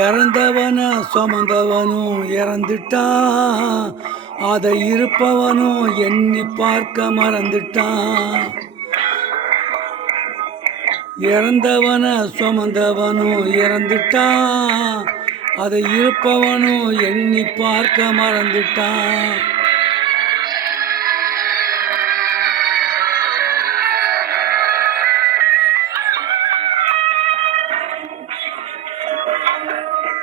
இறந்தவன சுமந்தவனும் இறந்துட்டான், அதை இருப்பவனும் எண்ணி பார்க்க மறந்துட்டான். இறந்தவன சுமந்தவனும் இறந்துட்டான், அதை இருப்பவனும் எண்ணி பார்க்க மறந்துட்டான்.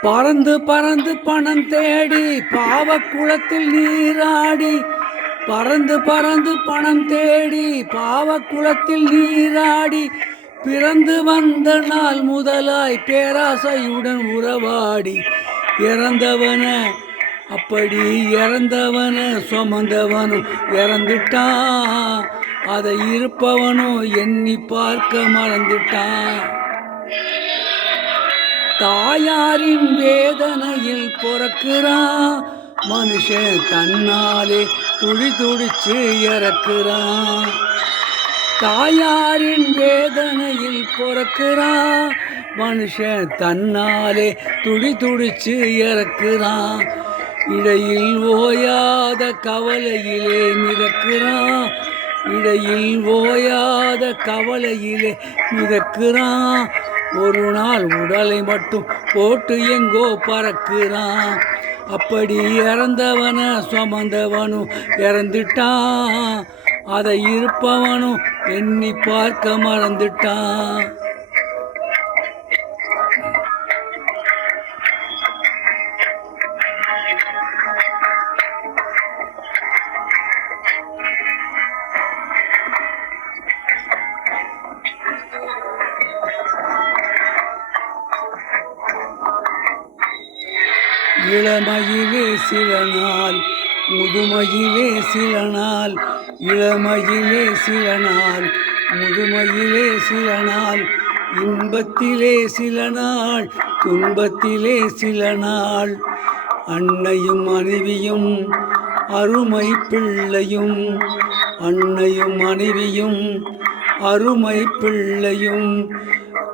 பறந்து பறந்து பணம் தேடி பாவக்குளத்தில் நீராடி, பறந்து பறந்து பணம் தேடி பாவக்குளத்தில் நீராடி, பிறந்து வந்த நாள் முதலாய் பேராசையுடன் உறவாடி, இறந்தவன அப்படி இறந்தவன சுமந்தவனும் இறந்துட்டான், அதை இருப்பவனும் எண்ணி பார்க்க மறந்துட்டான். தாயாரின் வேதனையில் பிறக்கிறான் மனுஷன், தன்னாலே துடி துடிச்சு இறக்குறான். தாயாரின் வேதனையில் பிறக்கிறான் மனுஷன், தன்னாலே துடி துடிச்சு இறக்குறான். இடையில் ஓயாத கவலையிலே மிதக்கிறான், இடையில் ஓயாத கவலையிலே மிதக்கிறான். ஒரு நாள் உடலை மட்டும் போட்டு எங்கோ பறக்கிறான். அப்படி இறந்தவன சுமந்தவனும் இறந்துட்டான், அதை இருப்பவனும் எண்ணி பார்க்க மறந்துட்டான். இளமையிலே சில நாள், முதுமையிலே சில நாள், இளமையிலே சில நாள், முதுமையிலே சில நாள், இன்பத்திலே சில நாள், துன்பத்திலே சில நாள். அன்னையும் மனைவியும் அருமை பிள்ளையும், அன்னையும் மனைவியும் அருமை பிள்ளையும்,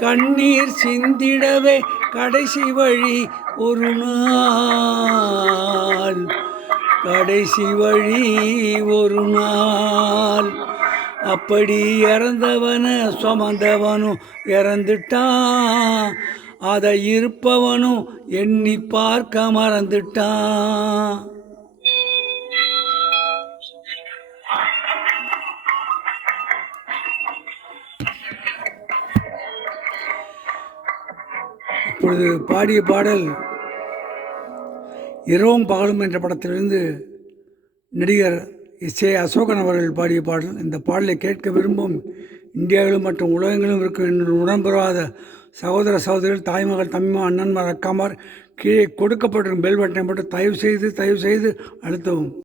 கண்ணீர் சிந்திடவே கடைசி வழி ஒரு நாள், கடைசி வழி ஒரு நாள். அப்படி இறந்தவன சுமந்தவனும் இறந்துட்டான், அதை இருப்பவனும் எண்ணி பார்க்க மறந்துட்டான். இப்பொழுது பாடிய பாடல் இரவும் பகலும் என்ற படத்திலிருந்து நடிகர் எஸ்.ஏ. அசோகன் அவர்கள் பாடிய பாடல். இந்த பாடலை கேட்க விரும்பும் இந்தியாவிலும் மற்றும் உலகங்களிலும் இருக்கும் என்று உடன்பெறாத சகோதர சகோதரிகள், தாய்மகள், தம்பிமார், அண்ணன்மார், அக்காமார், கீழே கொடுக்கப்பட்டிருக்கும் பெல் பட்டனை மட்டும் தயவு செய்து அழுத்தவும்.